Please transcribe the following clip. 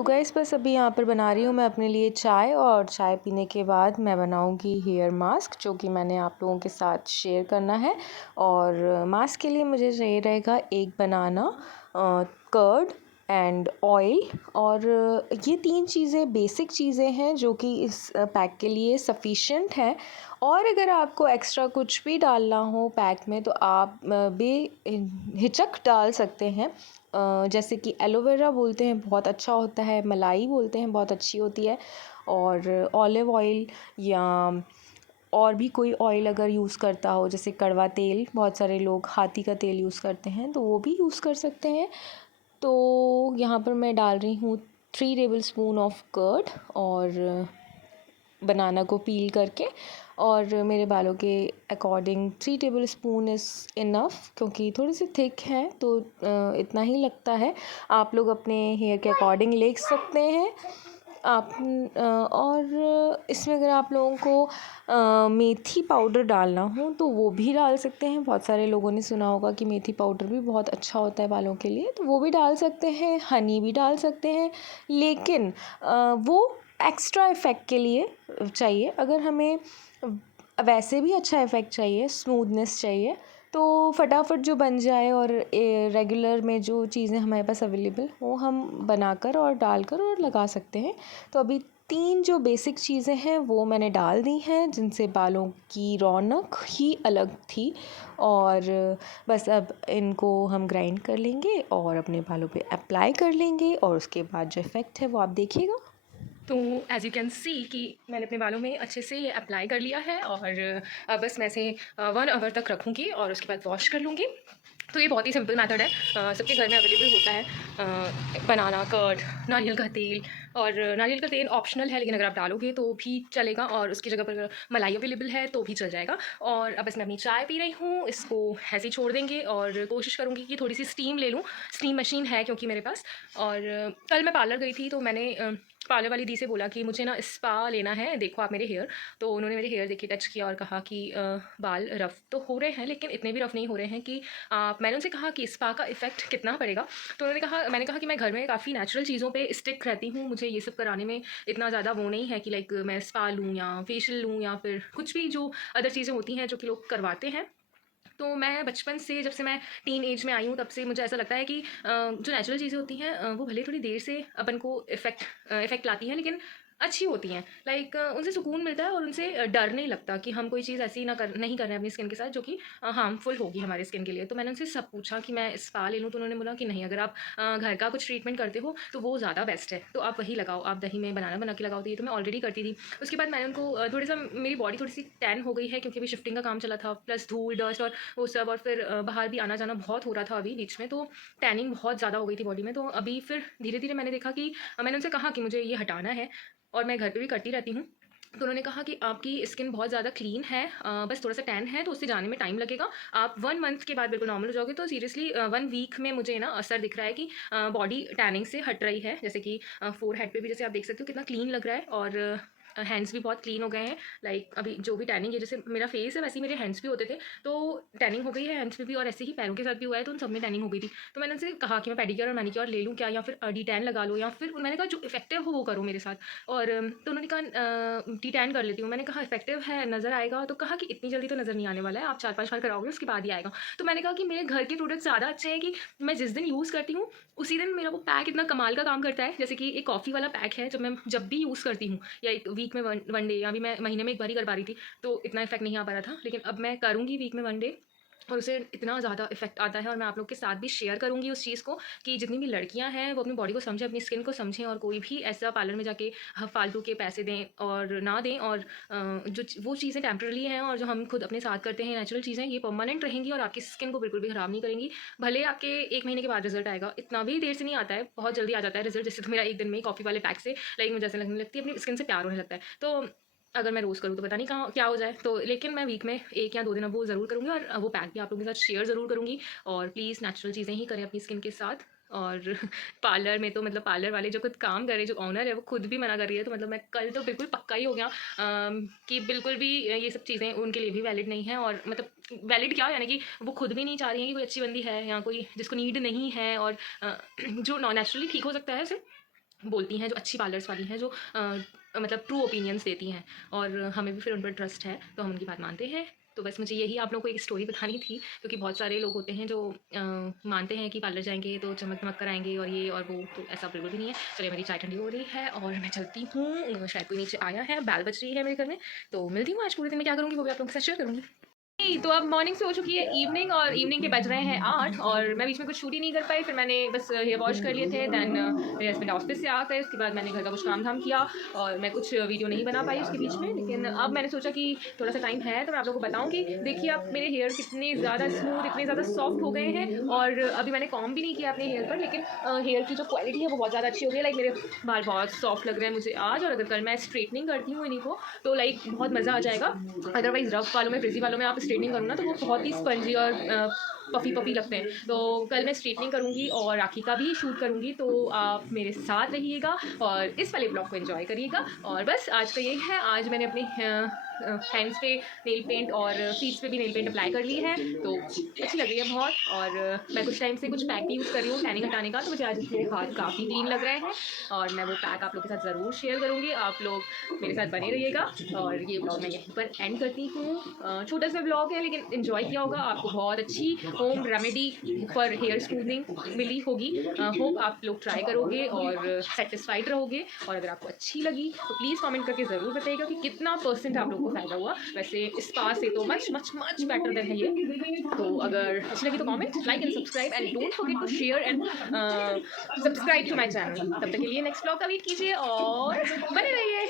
तो गाइस बस अभी यहाँ पर बना रही हूँ मैं अपने लिए चाय, और चाय पीने के बाद मैं बनाऊँगी हेयर मास्क, जो कि मैंने आप लोगों के साथ शेयर करना है। और मास्क के लिए मुझे चाहिए रहेगा एक बनाना, कर्ड एंड ऑयल। और ये 3 चीज़ें बेसिक चीज़ें हैं जो कि इस पैक के लिए सफिशिएंट हैं। और अगर आपको एक्स्ट्रा कुछ भी डालना हो पैक में तो आप बेहिचक डाल सकते हैं। जैसे कि एलोवेरा बोलते हैं बहुत अच्छा होता है, मलाई बोलते हैं बहुत अच्छी होती है, और ऑलिव ऑयल या और भी कोई ऑयल अगर यूज़ करता हो, जैसे कड़वा तेल, बहुत सारे लोग हाथी का तेल यूज़ करते हैं तो वो भी यूज़ कर सकते हैं। तो यहाँ पर मैं डाल रही हूँ 3 टेबल स्पून ऑफ कर्ड और बनाना को पील करके, और मेरे बालों के according 3 table spoon is enough, क्योंकि थोड़ी सी थिक है तो इतना ही लगता है। आप लोग अपने हेयर के अकॉर्डिंग ले सकते हैं। आप और इसमें अगर आप लोगों को मेथी पाउडर डालना हो तो वो भी डाल सकते हैं। बहुत सारे लोगों ने सुना होगा कि मेथी पाउडर भी बहुत अच्छा होता है बालों के लिए, तो वो भी डाल सकते हैं। हनी भी डाल सकते हैं, लेकिन वो एक्स्ट्रा इफ़ेक्ट के लिए चाहिए। अगर हमें वैसे भी अच्छा इफ़ेक्ट चाहिए, स्मूथनेस चाहिए, तो फटाफट जो बन जाए और रेगुलर में जो चीज़ें हमारे पास अवेलेबल वो हम बनाकर और डालकर और लगा सकते हैं। तो अभी 3 जो बेसिक चीज़ें हैं वो मैंने डाल दी हैं, जिनसे बालों की रौनक ही अलग थी। और बस अब इनको हम ग्राइंड कर लेंगे और अपने बालों पे अप्लाई कर लेंगे, और उसके बाद जो इफ़ेक्ट है वो आप देखिएगा। तो एज़ यू कैन सी कि मैंने अपने बालों में अच्छे से ये अप्लाई कर लिया है, और बस मैं इसे 1 आवर तक रखूँगी और उसके बाद वॉश कर लूँगी। तो ये बहुत ही सिंपल मेथड है, सबके घर में अवेलेबल होता है। बनाना, कर्ड, नारियल का तेल। और नारियल का तेल ऑप्शनल है, लेकिन अगर आप डालोगे तो भी चलेगा, और उसकी जगह पर अगर मलाई अवेलेबल है तो भी चल जाएगा। और अब बस मैं अपनी चाय पी रही हूँ, इसको ऐसे ही छोड़ देंगे, और कोशिश करूँगी कि थोड़ी सी स्टीम ले लूँ। स्टीम मशीन है क्योंकि मेरे पास। और कल मैं पार्लर गई थी तो मैंने पार्लर वाली दी से बोला कि मुझे ना स्पा लेना है, देखो आप मेरे हेयर। तो उन्होंने मेरे हेयर देखे, टच किया और कहा कि बाल रफ़ तो हो रहे हैं लेकिन इतने भी रफ़ नहीं हो रहे हैं कि मैंने उनसे कहा कि स्पा का इफ़ेक्ट कितना पड़ेगा। तो मैंने कहा कि मैं घर में काफ़ी नेचुरल चीज़ों पे स्टिक रहती हूँ, मुझे ये सब कराने में इतना ज़्यादा वो नहीं है कि लाइक मैं स्पा लूँ या फेशियल लूँ या फिर कुछ भी जो अदर चीज़ें होती हैं जो कि लोग करवाते हैं। तो मैं बचपन से, जब से मैं टीन एज में आई हूँ, तब से मुझे ऐसा लगता है कि जो नेचुरल चीज़ें होती हैं वो भले थोड़ी देर से अपन को इफ़ेक्ट लाती हैं, लेकिन अच्छी होती हैं। लाइक उनसे सुकून मिलता है और उनसे डर नहीं लगता कि हम कोई चीज़ ऐसी नहीं कर रहे हैं अपनी स्किन के साथ जो कि हार्मफुल होगी हमारे स्किन के लिए। तो मैंने उनसे सब पूछा कि मैं स्पा ले लूँ, तो उन्होंने बोला कि नहीं, अगर आप घर का कुछ ट्रीटमेंट करते हो तो वो ज़्यादा बेस्ट है, तो आप वही लगाओ, आप दही में बनाना बना के लगाओ। तो ये तो मैं ऑलरेडी करती थी। उसके बाद मैंने उनको थोड़ा सा, मेरी बॉडी थोड़ी सी टैन हो गई है क्योंकि अभी शिफ्टिंग का काम चला था, प्लस धूल डस्ट और वो सब, और फिर बाहर भी आना जाना बहुत हो रहा था अभी बीच में, तो टैनिंग बहुत ज़्यादा हो गई थी बॉडी में। तो अभी फिर धीरे धीरे मैंने देखा कि मैंने उनसे कहा कि मुझे ये हटाना है, और मैं घर पे भी करती रहती हूँ। तो उन्होंने कहा कि आपकी स्किन बहुत ज़्यादा क्लीन है, बस थोड़ा सा टैन है तो उससे जाने में टाइम लगेगा। आप 1 मंथ के बाद बिल्कुल नॉर्मल हो जाओगे। तो सीरियसली 1 वीक में मुझे ना असर दिख रहा है कि बॉडी टैनिंग से हट रही है। जैसे कि फोरहेड पे भी जैसे आप देख सकते हो कितना क्लीन लग रहा है, और हैंड्स भी बहुत क्लीन हो गए हैं। लाइक अभी जो भी टैनिंग है, जैसे मेरा फेस है वैसे ही मेरे हैंड्स भी होते थे, तो टैनिंग हो गई है हैंड्स में भी, और ऐसे ही पैरों के साथ भी हुआ है, तो उन सब में टैनिंग हो गई थी। तो मैंने उनसे कहा कि मैं पेडिक्योर और मैनिक्योर ले लूँ क्या, या फिर डी टैन लगा लो, या फिर मैंने कहा जो इफेक्टिव हो वो करो मेरे साथ। और तो उन्होंने कहा डी टैन कर लेती हूँ। मैंने कहा इफेक्टिव है, नज़र आएगा? तो कहा कि इतनी जल्दी तो नज़र नहीं आने वाला है, आप 4-5 बार कराओगे उसके बाद ही आएगा। तो मैंने कहा कि मेरे घर के प्रोडक्ट ज़्यादा अच्छे हैं कि मैं जिस दिन यूज़ करती हूँ उसी दिन मेरा वो पैक इतना कमाल का काम करता है। जैसे कि एक कॉफ़ी वाला पैक है, जब भी यूज़ करती हूँ, या एक वीक में वन डे, या अभी मैं महीने में एक बार ही कर पा रही थी तो इतना इफेक्ट नहीं आ पा रहा था, लेकिन अब मैं करूँगी वीक में 1 डे, और उसे इतना ज़्यादा इफेक्ट आता है। और मैं आप लोग के साथ भी शेयर करूँगी उस चीज़ को, कि जितनी भी लड़कियां हैं वो अपनी बॉडी को समझें, अपनी स्किन को समझें, और कोई भी ऐसा पार्लर में जाके फालतू के पैसे दें और ना दें। और वो चीज़ें टेम्प्रेरी हैं, और जो हम खुद अपने साथ करते हैं नेचुरल चीज़ें, ये परमानेंट रहेंगी और आपकी स्किन को बिल्कुल भी ख़राब नहीं करेंगी। भले आपके 1 महीने के बाद रिजल्ट आएगा, इतना भी देर से नहीं आता है, बहुत जल्दी आ जाता है रिजल्ट। जैसे तो मेरा 1 दिन में ही कॉफ़ी वाले पैक से लाइक मुझे ऐसे लगने लगती है, अपनी स्किन से प्यार होने लगता है। तो अगर मैं रोज़ करूँ तो पता नहीं कहाँ क्या हो जाए। तो लेकिन मैं वीक में 1 या 2 दिन अब वो ज़रूर करूँगी, और वो पैक भी आप लोगों के साथ शेयर ज़रूर करूँगी। और प्लीज़ नेचुरल चीज़ें ही करें अपनी स्किन के साथ। और पार्लर में तो मतलब पार्लर वाले जो खुद काम कर रहे हैं, जो ओनर है, वो खुद भी मना कर रही है, तो मतलब मैं कल तो बिल्कुल पक्का ही हो गया कि बिल्कुल भी ये सब चीज़ें उनके लिए भी वैलिड नहीं है। और मतलब वैलिड क्या, यानी कि वो खुद भी नहीं चाह रही हैं कि कोई अच्छी बंदी है या कोई जिसको नीड नहीं है, और जो नेचुरली ठीक हो सकता है उसे बोलती हैं, जो अच्छी पार्लर्स वाली हैं, जो मतलब ट्रू ओपिनियंस देती हैं, और हमें भी फिर उन पर ट्रस्ट है तो हम उनकी बात मानते हैं। तो बस मुझे यही आप लोगों को एक स्टोरी बतानी थी, क्योंकि बहुत सारे लोग होते हैं जो मानते हैं कि पार्लर जाएंगे तो चमक दमक कराएंगे और ये और वो, तो ऐसा बिल्कुल भी नहीं है। चलिए, मेरी चाय ठंडी हो रही है और मैं चलती हूँ, शायद कोई नीचे आया है, बैल बज रही है मेरे घर में। तो मिलती हूँ, आज पूरे दिन में क्या करूँगी वो भी आप लोगों के साथ शेयर करूँगी। तो अब मॉर्निंग से हो चुकी है इवनिंग, और इवनिंग के बज रहे हैं 8, और मैं बीच में कुछ शूट ही नहीं कर पाई। फिर मैंने बस हेयर वॉश कर लिए थे, दैन मेरे हस्बैंड ऑफिस से आ गए, उसके बाद मैंने घर का कुछ काम धाम किया और मैं कुछ वीडियो नहीं बना पाई उसके बीच में। लेकिन अब मैंने सोचा कि थोड़ा सा टाइम है तो मैं आप लोगों को बताऊँ कि देखिए आप मेरे हेयर कितने ज़्यादा स्मूथ, इतने ज़्यादा सॉफ्ट हो गए हैं, और अभी मैंने कॉम भी नहीं किया अपने हेयर पर, लेकिन हेयर की जो क्वालिटी है वो बहुत ज़्यादा अच्छी हो गई है। लाइक मेरे बाल बहुत सॉफ्ट लग रहे हैं मुझे आज, और अगर कल मैं स्ट्रेटनिंग करती हूँ इन्हीं को तो लाइक बहुत मज़ा आ जाएगा। अदरवाइज़ रफ वालों में, फ्रिजी वालों में आप स्ट्रेटनिंग करो ना तो वो बहुत ही स्पंजी और पफ़ी पफ़ी लगते हैं। तो कल मैं स्ट्रेटनिंग करूँगी और राखी का भी शूट करूँगी, तो आप मेरे साथ रहिएगा और इस वाले ब्लॉग को एंजॉय करिएगा। और बस आज का ये है, आज मैंने अपने हैंड्स पे नेल पेंट और फीट्स पे भी नेल पेंट अप्लाई कर ली है, तो अच्छी लग रही है बहुत। और मैं कुछ टाइम से कुछ पैक भी यूज़ कर रही हूँ टैनिंग हटाने का, तो मुझे आज मेरे हाथ काफ़ी क्लीन लग रहे हैं, और मैं वो पैक आप लोग के साथ ज़रूर शेयर करूँगी। आप लोग मेरे साथ बने रहिएगा, और ये ब्लॉग मैं यहीं पर एंड करती हूँ। छोटा सा ब्लॉग है लेकिन इन्जॉय किया होगा, आपको बहुत अच्छी home remedy for hair smoothening मिली होगी। होप आप लोग ट्राई करोगे और सेटिस्फाइड रहोगे, और अगर आपको अच्छी लगी तो प्लीज़ कमेंट करके ज़रूर बताइएगा कि कितना परसेंट आप लोग को फ़ायदा हुआ। वैसे स्पा से तो much much much better than है ये। तो अगर अच्छी लगी तो comment, like and subscribe, and don't forget to share and subscribe to my channel. तब तक के लिए नेक्स्ट ब्लॉग का वेट कीजिए और बने रहिए।